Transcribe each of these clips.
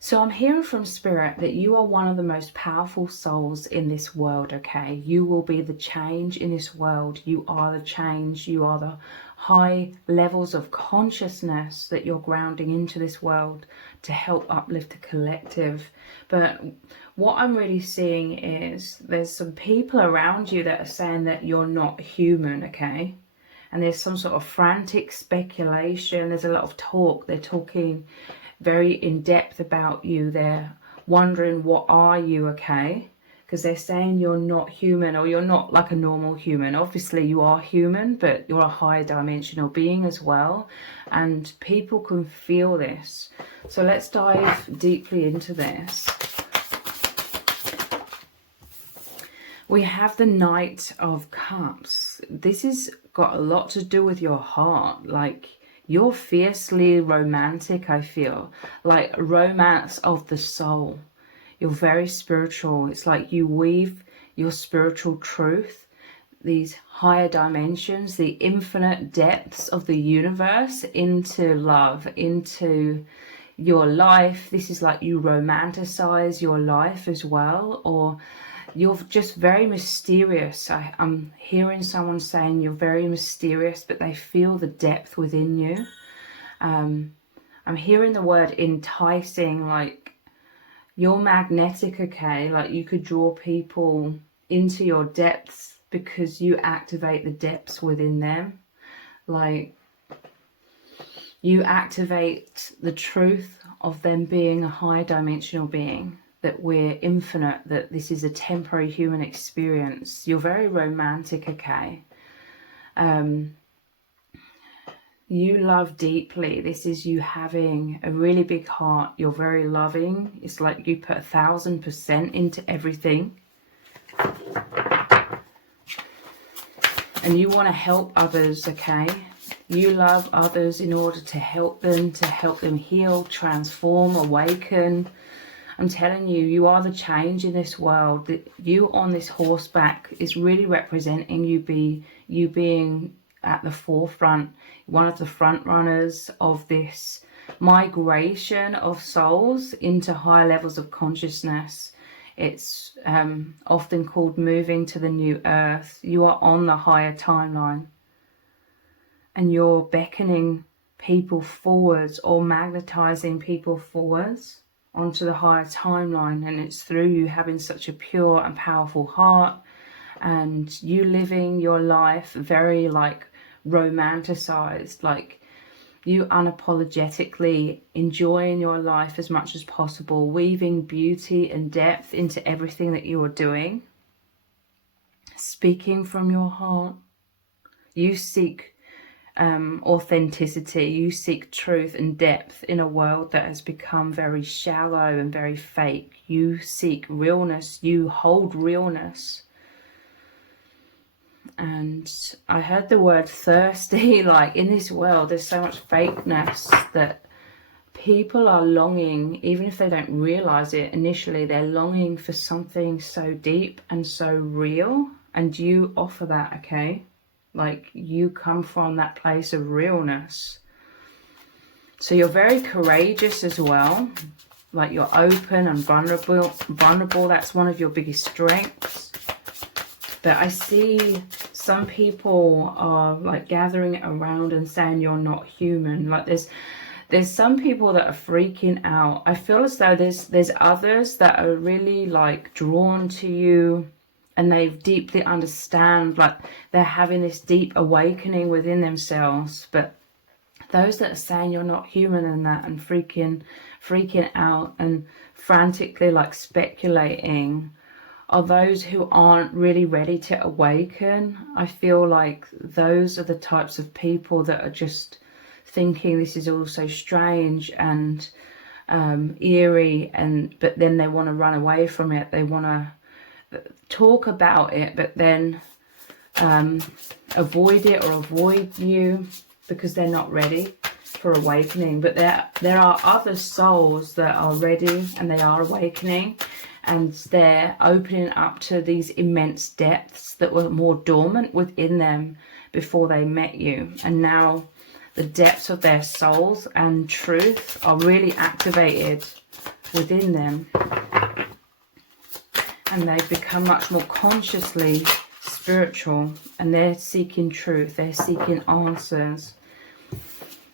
So I'm hearing from Spirit that you are one of the most powerful souls in this world, okay? You will be the change in this world. You are the change. You are the high levels of consciousness that you're grounding into this world to help uplift the collective. But what I'm really seeing is there's some people around you that are saying that you're not human, okay? And there's some sort of frantic speculation. There's a lot of talk. They're talking very in depth about you. They're wondering, what are you, okay? Because they're saying you're not human, or you're not like a normal human. Obviously you are human, but you're a higher dimensional being as well, and people can feel this. So let's dive deeply into this. We have the Knight of Cups. This has got a lot to do with your heart. Like, you're fiercely romantic, I feel. Like romance of the soul. You're very spiritual. It's like you weave your spiritual truth, these higher dimensions, the infinite depths of the universe into love, into your life. This is like you romanticize your life as well, or you're just very mysterious. I'm hearing someone saying you're very mysterious, but they feel the depth within you. I'm hearing the word enticing, like you're magnetic, okay? Like you could draw people into your depths because you activate the depths within them. Like you activate the truth of them being a high dimensional being, that we're infinite, that this is a temporary human experience. You're very romantic, okay? You love deeply. This is you having a really big heart. You're very loving. It's like you put 1000% into everything. And you want to help others, okay? You love others in order to help them heal, transform, awaken. I'm telling you, you are the change in this world. That you on this horseback is really representing you being at the forefront, one of the front runners of this migration of souls into higher levels of consciousness. It's often called moving to the new earth. You are on the higher timeline, and you're beckoning people forwards or magnetizing people forwards onto the higher timeline. And it's through you having such a pure and powerful heart, and you living your life very like romanticized, like you unapologetically enjoying your life as much as possible, weaving beauty and depth into everything that you are doing, speaking from your heart. You seek authenticity, you seek truth and depth in a world that has become very shallow and very fake. You seek realness, you hold realness. And I heard the word thirsty. Like in this world there's so much fakeness that people are longing, even if they don't realize it initially, they're longing for something so deep and so real, and you offer that, okay? Like you come from that place of realness. So you're very courageous as well. Like you're open and vulnerable. That's one of your biggest strengths. But I see some people are like gathering around and saying you're not human. Like there's some people that are freaking out. I feel as though there's others that are really like drawn to you, and they deeply understand, like they're having this deep awakening within themselves. But those that are saying you're not human and that, and freaking out and frantically like speculating, are those who aren't really ready to awaken. I feel like those are the types of people that are just thinking this is all so strange and eerie, but then they want to run away from it. They want to talk about it, but then avoid it or avoid you because they're not ready for awakening. But there are other souls that are ready and they are awakening, and they're opening up to these immense depths that were more dormant within them before they met you. And now the depths of their souls and truth are really activated within them. And they've become much more consciously spiritual, and they're seeking truth, they're seeking answers.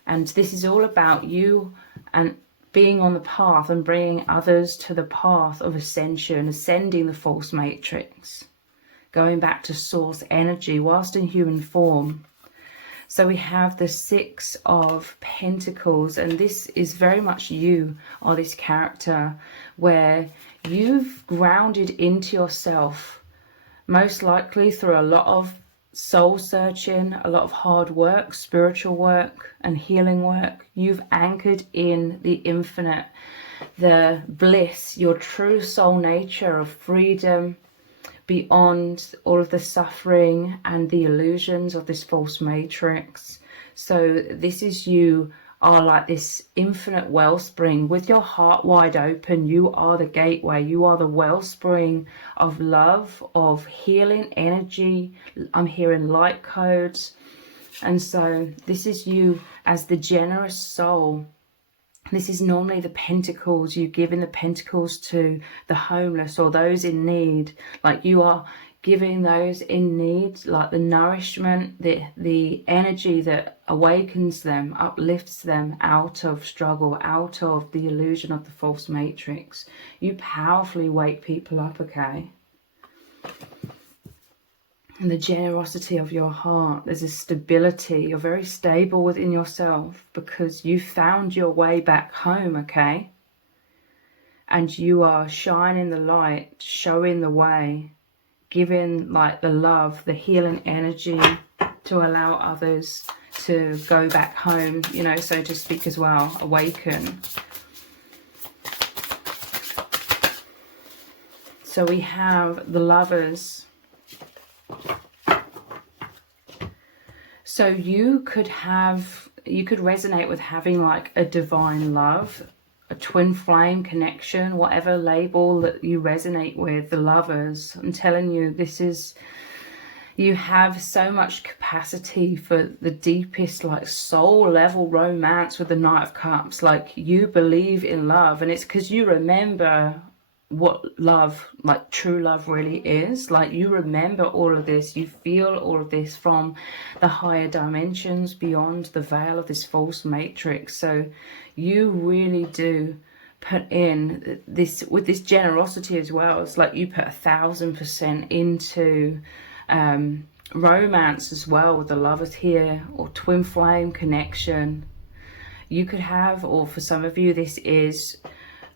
And this is all about you and being on the path and bringing others to the path of ascension, ascending the false matrix, going back to source energy whilst in human form. So we have the Six of Pentacles, and this is very much you are this character where you've grounded into yourself, most likely through a lot of soul searching, a lot of hard work, spiritual work and healing work. You've anchored in the infinite, the bliss, your true soul nature of freedom, beyond all of the suffering and the illusions of this false matrix. So this is you are like this infinite wellspring with your heart wide open. You are the gateway, you are the wellspring of love, of healing energy. I'm hearing light codes. And so this is you as the generous soul. This is normally the pentacles, you giving the pentacles to the homeless or those in need. Like you are giving those in need, like the nourishment, the energy that awakens them, uplifts them out of struggle, out of the illusion of the false matrix. You powerfully wake people up, okay? And the generosity of your heart, there's a stability. You're very stable within yourself because you found your way back home, okay? And you are shining the light, showing the way, giving like the love, the healing energy to allow others to go back home, you know, so to speak as well, awaken. So we have the Lovers. So you could resonate with having like a divine love, a twin flame connection, whatever label that you resonate with, the Lovers. I'm telling you, this is, you have so much capacity for the deepest like soul level romance with the Knight of Cups. Like you believe in love, and it's because you remember what love, like true love really is. Like you remember all of this, you feel all of this from the higher dimensions beyond the veil of this false matrix. So you really do put in this with this generosity as well. It's like you put 1000% into romance as well with the Lovers here, or twin flame connection. You could have, or for some of you this is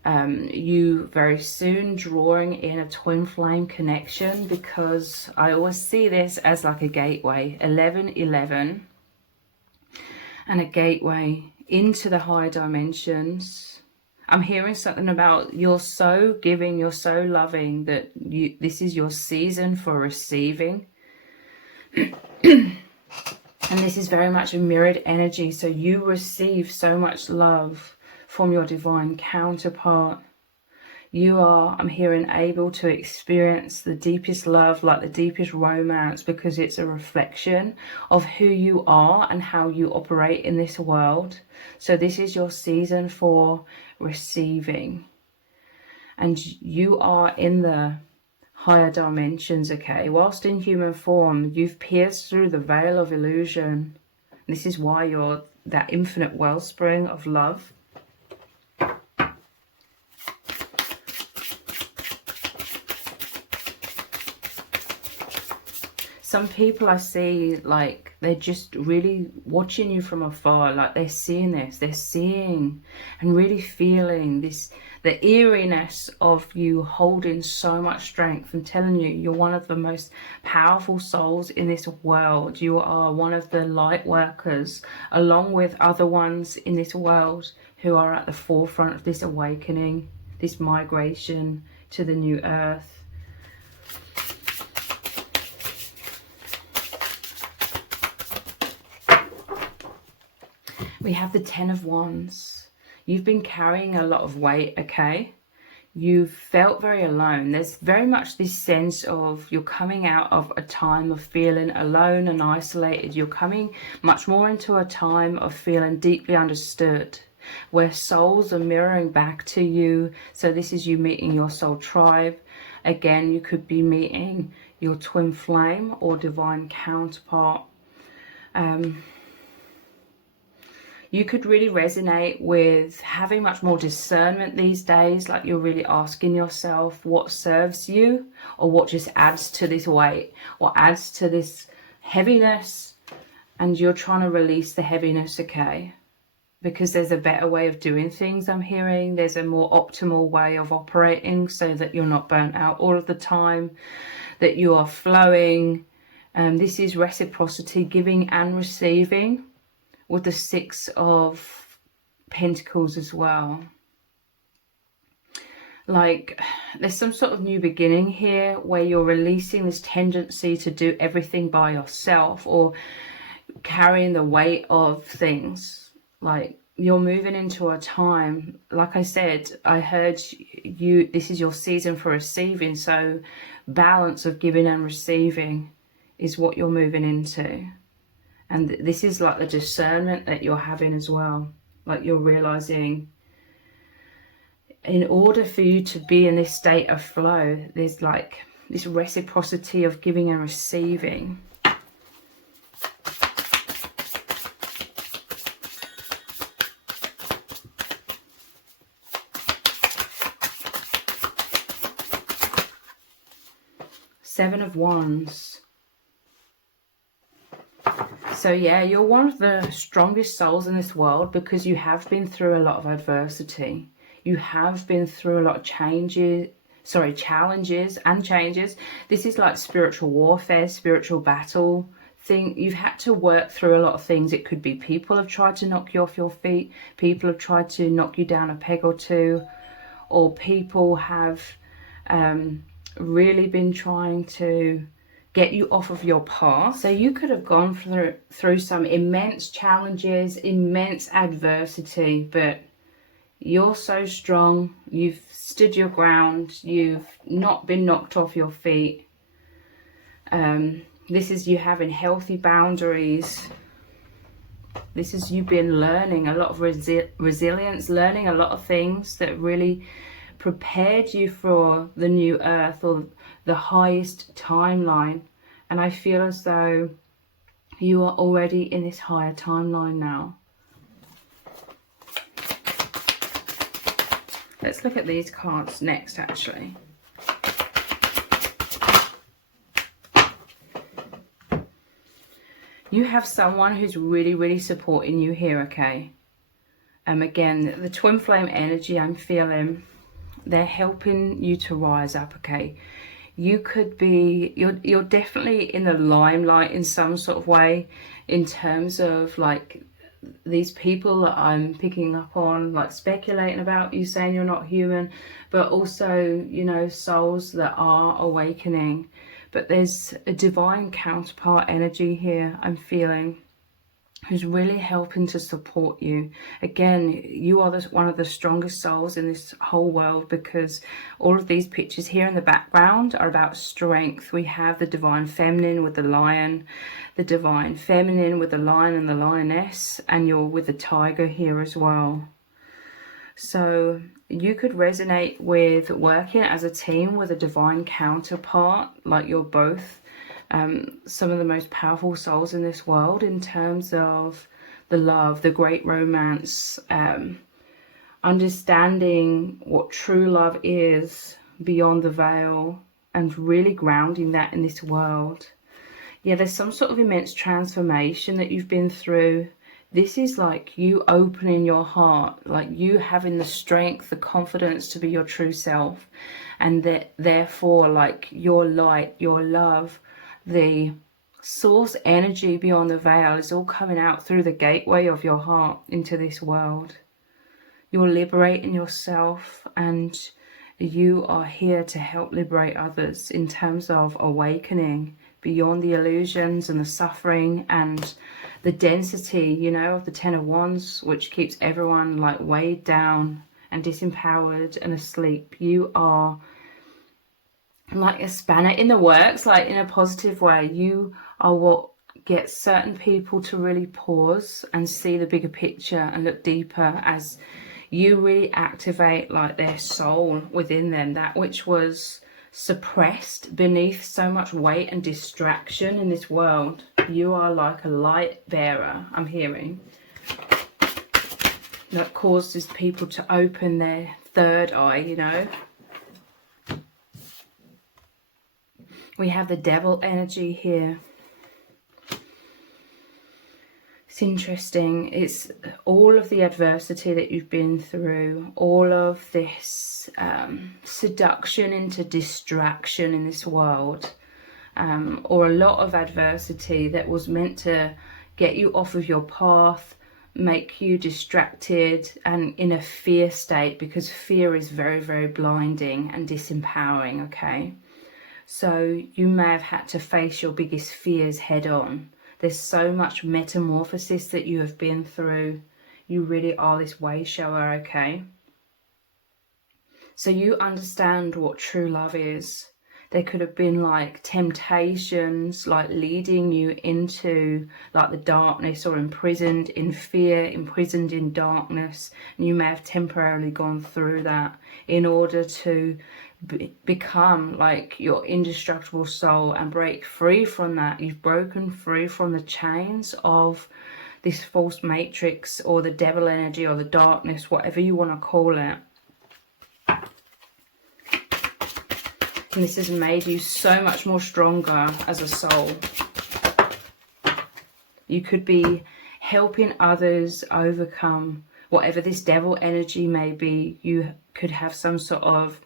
you very soon drawing in a twin flame connection, because I always see this as like a gateway, 1111, and a gateway into the higher dimensions. I'm hearing something about you're so giving, you're so loving that this is your season for receiving. And this is very much a mirrored energy, so you receive so much love from your divine counterpart. You are, I'm hearing, able to experience the deepest love, like the deepest romance, because it's a reflection of who you are and how you operate in this world. So this is your season for receiving. And you are in the higher dimensions, okay? Whilst in human form, you've pierced through the veil of illusion. This is why you're that infinite wellspring of love. Some people I see, like, they're just really watching you from afar, like they're seeing this, they're seeing and really feeling this, the eeriness of you holding so much strength. I'm telling you, you're one of the most powerful souls in this world. You are one of the light workers, along with other ones in this world who are at the forefront of this awakening, this migration to the new earth. We have the Ten of Wands. You've been carrying a lot of weight, okay? You've felt very alone. There's very much this sense of you're coming out of a time of feeling alone and isolated. You're coming much more into a time of feeling deeply understood. where souls are mirroring back to you. So this is you meeting your soul tribe. Again, you could be meeting your twin flame or divine counterpart. You could really resonate with having much more discernment these days, like you're really asking yourself what serves you or what just adds to this weight or adds to this heaviness, and you're trying to release the heaviness, okay? Because there's a better way of doing things, I'm hearing. There's a more optimal way of operating so that you're not burnt out all of the time, that you are flowing. This is reciprocity, giving and receiving, with the Six of Pentacles as well. Like there's some sort of new beginning here where you're releasing this tendency to do everything by yourself or carrying the weight of things. Like you're moving into a time, like I said, I heard you, this is your season for receiving. So balance of giving and receiving is what you're moving into. And this is like the discernment that you're having as well. Like you're realizing in order for you to be in this state of flow, there's like this reciprocity of giving and receiving. Seven of Wands. So yeah, you're one of the strongest souls in this world because you have been through a lot of adversity. You have been through a lot of challenges and changes. This is like spiritual warfare, spiritual battle thing. You've had to work through a lot of things. It could be people have tried to knock you off your feet. People have tried to knock you down a peg or two. Or people have really been trying to get you off of your path. So you could have gone through some immense challenges, immense adversity, but you're so strong. You've stood your ground. You've not been knocked off your feet. This is you having healthy boundaries. This is you been learning a lot of resilience, learning a lot of things that really prepared you for the new earth or the highest timeline. And I feel as though you are already in this higher timeline now. Let's look at these cards next, actually. You have someone who's really, really supporting you here, okay? Again, the twin flame energy I'm feeling, they're helping you to rise up, okay? You could be, you're definitely in the limelight in some sort of way, in terms of like these people that I'm picking up on, like speculating about you, saying you're not human, but also, you know, souls that are awakening. But there's a divine counterpart energy here I'm feeling, who's really helping to support you. Again, you are one of the strongest souls in this whole world, because all of these pictures here in the background are about strength. We have the divine feminine with the lion, the divine feminine with the lion and the lioness, and you're with the tiger here as well. So you could resonate with working as a team with a divine counterpart, like you're both some of the most powerful souls in this world in terms of the love, the great romance, understanding what true love is beyond the veil, and really grounding that in this world. Yeah, there's some sort of immense transformation that you've been through. This is like you opening your heart, like you having the strength, the confidence to be your true self, and that therefore like your light, your love, the source energy beyond the veil is all coming out through the gateway of your heart into this world. You're liberating yourself, and you are here to help liberate others in terms of awakening beyond the illusions and the suffering and the density, you know, of the Ten of Wands, which keeps everyone like weighed down and disempowered and asleep. You are like a spanner in the works, like in a positive way. You are what get certain people to really pause and see the bigger picture and look deeper as you really activate like their soul within them, that which was suppressed beneath so much weight and distraction in this world. You are like a light bearer, I'm hearing, that causes people to open their third eye, you know. We have the devil energy here. It's interesting. It's all of the adversity that you've been through, all of this seduction into distraction in this world, or a lot of adversity that was meant to get you off of your path, make you distracted and in a fear state, because fear is very, very blinding and disempowering, okay? So you may have had to face your biggest fears head on. There's so much metamorphosis that you have been through. You really are this way shower, okay? So you understand what true love is. There could have been like temptations, like leading you into like the darkness, or imprisoned in fear, imprisoned in darkness. And you may have temporarily gone through that in order to become like your indestructible soul and break free from that. You've broken free from the chains of this false matrix, or the devil energy, or the darkness, whatever you want to call it. And this has made you so much more stronger as a soul. You could be helping others overcome whatever this devil energy may be. You could have some sort of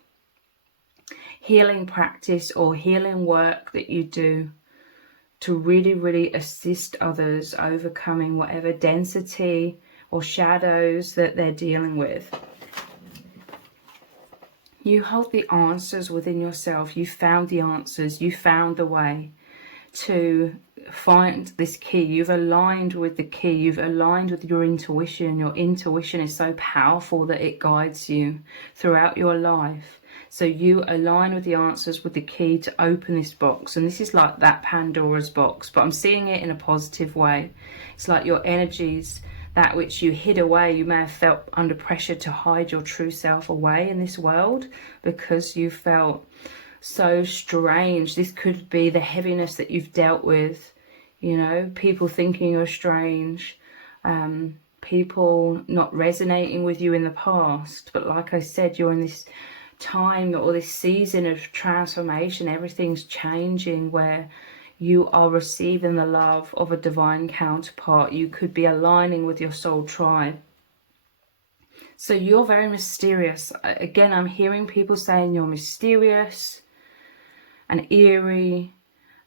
healing practice or healing work that you do to really, really assist others overcoming whatever density or shadows that they're dealing with. You hold the answers within yourself. You found the answers. You found the way to find this key. You've aligned with the key. You've aligned with your intuition. Your intuition is so powerful that it guides you throughout your life. So you align with the answers, with the key to open this box. And this is like that Pandora's box, but I'm seeing it in a positive way. It's like your energies, that which you hid away. You may have felt under pressure to hide your true self away in this world because you felt so strange. This could be the heaviness that you've dealt with, you know, people thinking you're strange, people not resonating with you in the past. But like I said, you're in this time or this season of transformation. Everything's changing, where you are receiving the love of a divine counterpart. You could be aligning with your soul tribe. So you're very mysterious. Again, I'm hearing people saying you're mysterious and eerie,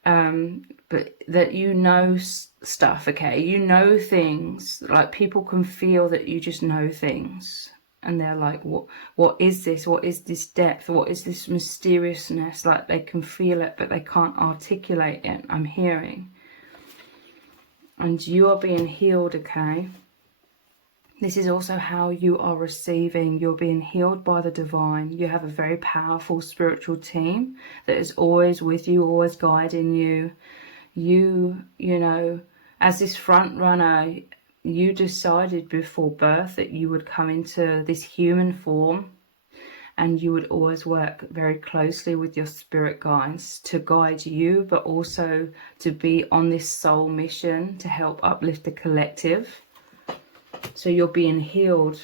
but that you know stuff, okay? You know things. Like, people can feel that you just know things. And they're like, what is this? What is this depth? What is this mysteriousness? Like, they can feel it, but they can't articulate it, I'm hearing. And you are being healed, okay? This is also how you are receiving. You're being healed by the divine. You have a very powerful spiritual team that is always with you, always guiding you. You know, as this front runner, you decided before birth that you would come into this human form, and you would always work very closely with your spirit guides to guide you, but also to be on this soul mission to help uplift the collective. So you're being healed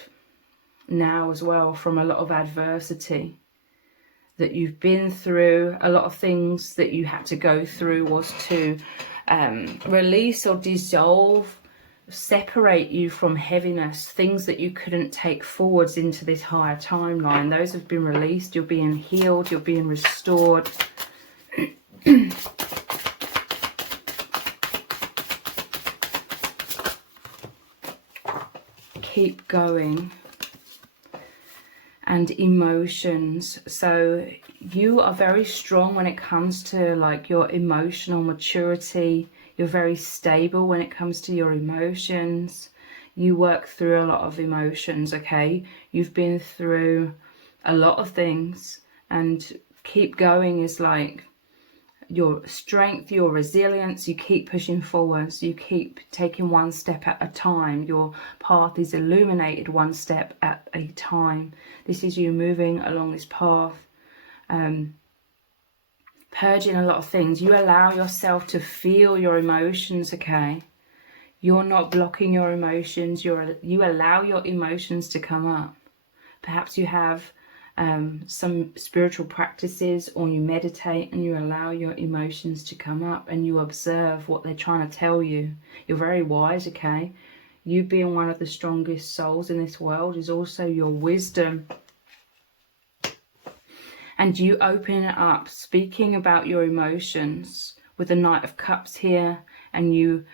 now as well from a lot of adversity that you've been through. A lot of things that you had to go through was to release or dissolve, separate you from heaviness, things that you couldn't take forwards into this higher timeline. Those have been released. You're being healed. You're being restored. Keep going. And emotions. So you are very strong when it comes to like your emotional maturity. You're very stable when it comes to your emotions. You work through a lot of emotions, okay? You've been through a lot of things, and keep going is like your strength, your resilience. You keep pushing forwards. You keep taking one step at a time. Your path is illuminated one step at a time. This is you moving along this path, purging a lot of things. You allow yourself to feel your emotions, okay? You're not blocking your emotions. You allow your emotions to come up. Perhaps you have some spiritual practices, or you meditate and you allow your emotions to come up and you observe what they're trying to tell you. You're very wise, okay? You being one of the strongest souls in this world is also your wisdom. And you open it up, speaking about your emotions with the Knight of Cups here, and you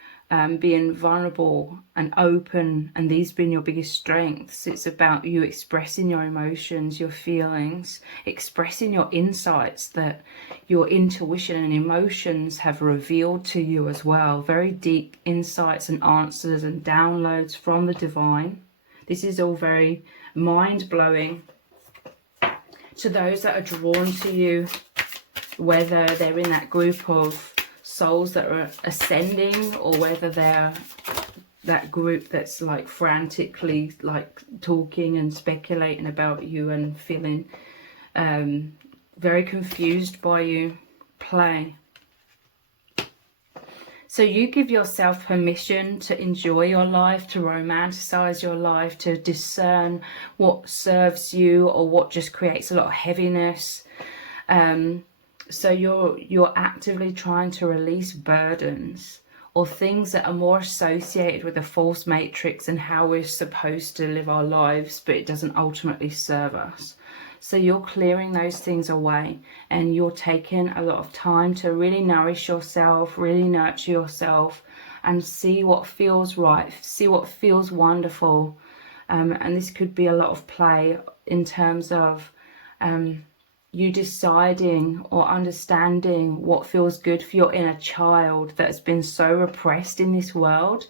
being vulnerable and open, and these being your biggest strengths. It's about you expressing your emotions, your feelings, expressing your insights that your intuition and emotions have revealed to you as well. Very deep insights and answers and downloads from the divine. This is all very mind-blowing to those that are drawn to you, whether they're in that group of souls that are ascending, or whether they're that group that's like frantically like talking and speculating about you and feeling very confused by you. Play. So you give yourself permission to enjoy your life, to romanticize your life, to discern what serves you or what just creates a lot of heaviness. So you're actively trying to release burdens or things that are more associated with the false matrix and how we're supposed to live our lives, but it doesn't ultimately serve us. So you're clearing those things away, and you're taking a lot of time to really nourish yourself, really nurture yourself, and see what feels right, see what feels wonderful. And this could be a lot of play in terms of you deciding or understanding what feels good for your inner child that has been so repressed in this world.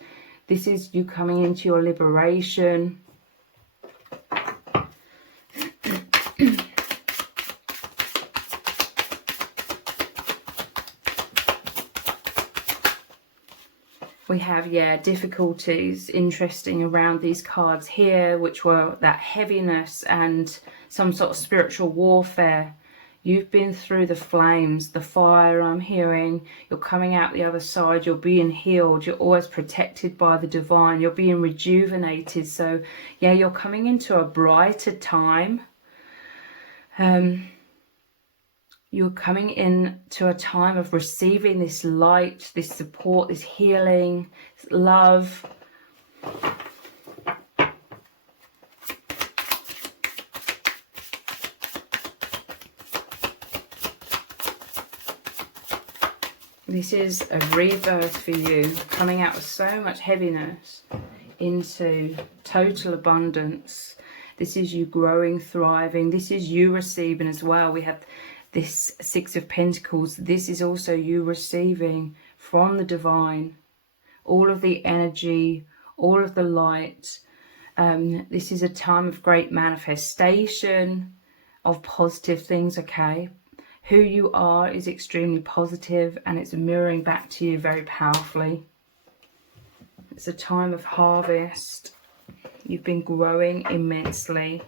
This is you coming into your liberation. We have, difficulties, interesting around these cards here, which were that heaviness and some sort of spiritual warfare. You've been through the flames, the fire, I'm hearing. You're coming out the other side. You're being healed. You're always protected by the divine. You're being rejuvenated. So, you're coming into a brighter time. You're coming into a time of receiving this light, this support, this healing, this love. This is a rebirth for you, coming out with so much heaviness into total abundance. This is you growing, thriving. This is you receiving as well. We have this Six of Pentacles. This is also you receiving from the divine all of the energy, all of the light. This is a time of great manifestation of positive things, okay? Who you are is extremely positive, and it's mirroring back to you very powerfully. It's a time of harvest. You've been growing immensely.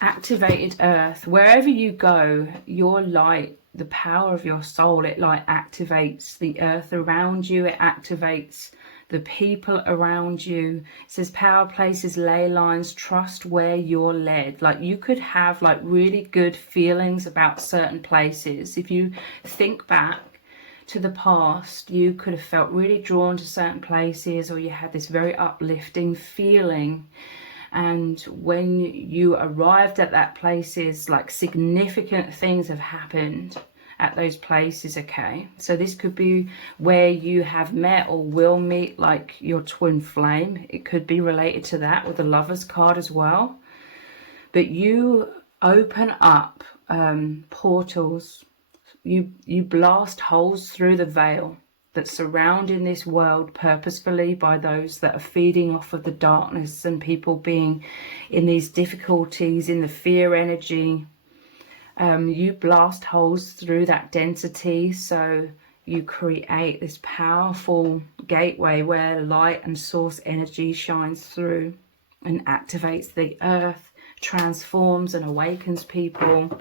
Activated earth. Wherever you go, your light, the power of your soul, it like activates the earth around you. It activates the people around you. It says power places, ley lines, trust where you're led. Like you could have like really good feelings about certain places. If you think back to the past, you could have felt really drawn to certain places, or you had this very uplifting feeling. And when you arrived at that places, like significant things have happened at those places, okay? So this could be where you have met or will meet like your twin flame. It could be related to that with the Lover's card as well. But you open up portals. You blast holes through the veil that's surrounding this world purposefully by those that are feeding off of the darkness and people being in these difficulties, in the fear energy. You blast holes through that density, so you create this powerful gateway where light and source energy shines through and activates the earth, transforms and awakens people.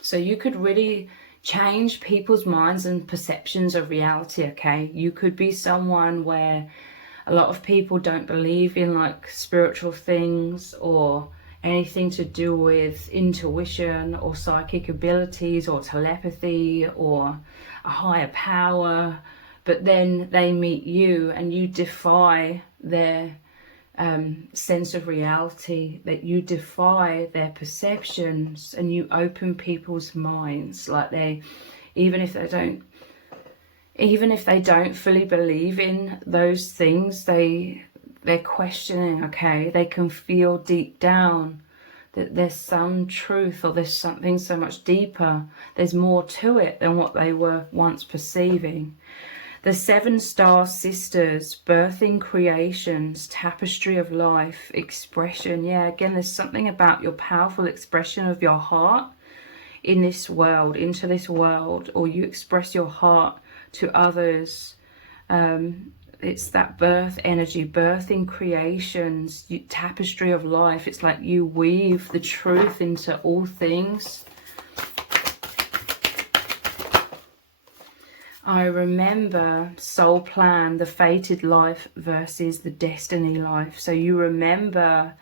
So you could really change people's minds and perceptions of reality, okay? You could be someone where a lot of people don't believe in like spiritual things or anything to do with intuition or psychic abilities or telepathy or a higher power, but then they meet you and you defy their sense of reality, that you defy their perceptions and you open people's minds. Like even if they don't fully believe in those things, they're questioning, okay? They can feel deep down that there's some truth, or there's something so much deeper, there's more to it than what they were once perceiving. The 7 star sisters, birthing creations, tapestry of life, expression. Yeah, again, there's something about your powerful expression of your heart in this world, into this world, or you express your heart to others. It's that birth energy, birthing creations, tapestry of life. It's like you weave the truth into all things. I remember soul plan, the fated life versus the destiny life. So you remember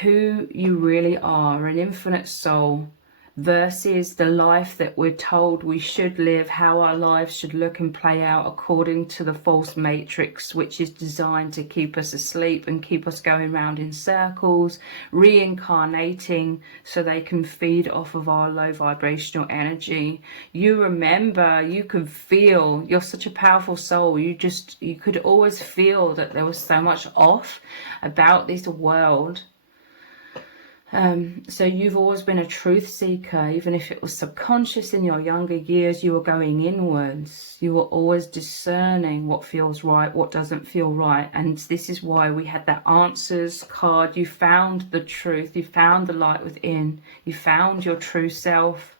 who you really are, an infinite soul, versus the life that we're told we should live, how our lives should look and play out according to the false matrix, which is designed to keep us asleep and keep us going round in circles, reincarnating so they can feed off of our low vibrational energy. You remember, you could feel, you're such a powerful soul, you could always feel that there was so much off about this world. So you've always been a truth seeker, even if it was subconscious in your younger years, you were going inwards. You were always discerning what feels right, what doesn't feel right. And this is why we had that answers card. You found the truth, you found the light within, you found your true self.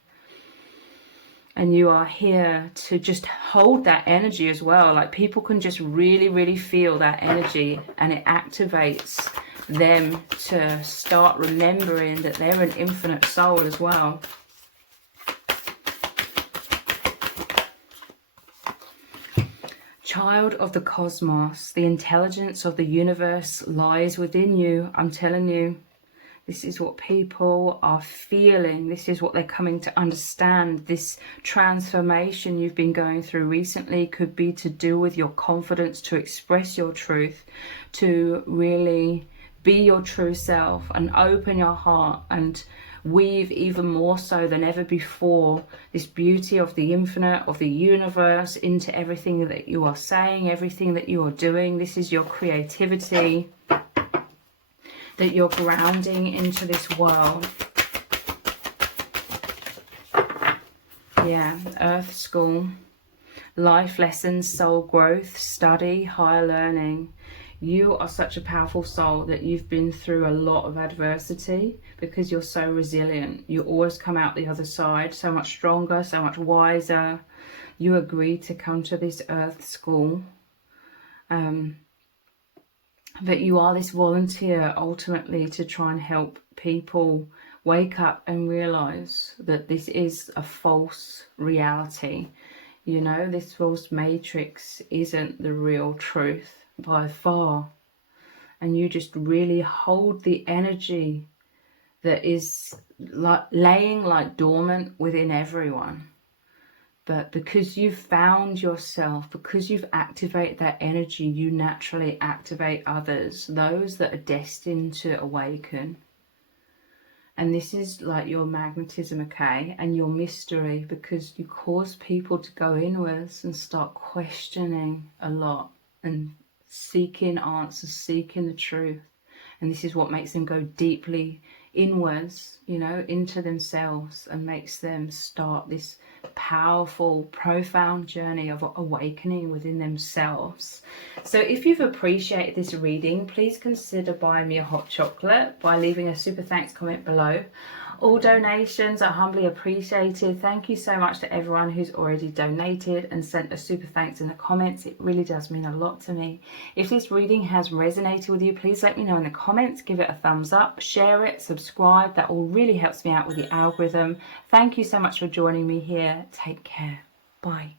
And you are here to just hold that energy as well. Like people can just really, really feel that energy, and it activates them to start remembering that they're an infinite soul as well. Child of the cosmos, the intelligence of the universe lies within you. I'm telling you, this is what people are feeling. This is what they're coming to understand. This transformation you've been going through recently could be to do with your confidence to express your truth, to really be your true self and open your heart and weave even more so than ever before this beauty of the infinite, of the universe, into everything that you are saying, everything that you are doing. This is your creativity that you're grounding into this world. Yeah, Earth School, life lessons, soul growth, study, higher learning. You are such a powerful soul that you've been through a lot of adversity because you're so resilient. You always come out the other side so much stronger, so much wiser. You agreed to come to this Earth School. But you are this volunteer ultimately to try and help people wake up and realize that this is a false reality. You know, this false matrix isn't the real truth by far. And you just really hold the energy that is like laying like dormant within everyone. But because you've found yourself, because you've activated that energy, you naturally activate others, those that are destined to awaken. And this is like your magnetism, okay, and your mystery, because you cause people to go inwards and start questioning a lot and seeking answers, seeking the truth. And this is what makes them go deeply inwards, you know, into themselves, and makes them start this powerful, profound journey of awakening within themselves. So if you've appreciated this reading, please consider buying me a hot chocolate by leaving a super thanks comment below. All donations are humbly appreciated. Thank you so much to everyone who's already donated and sent a super thanks in the comments. It really does mean a lot to me. If this reading has resonated with you, please let me know in the comments. Give it a thumbs up, share it, subscribe. That all really helps me out with the algorithm. Thank you so much for joining me here. Take care. Bye.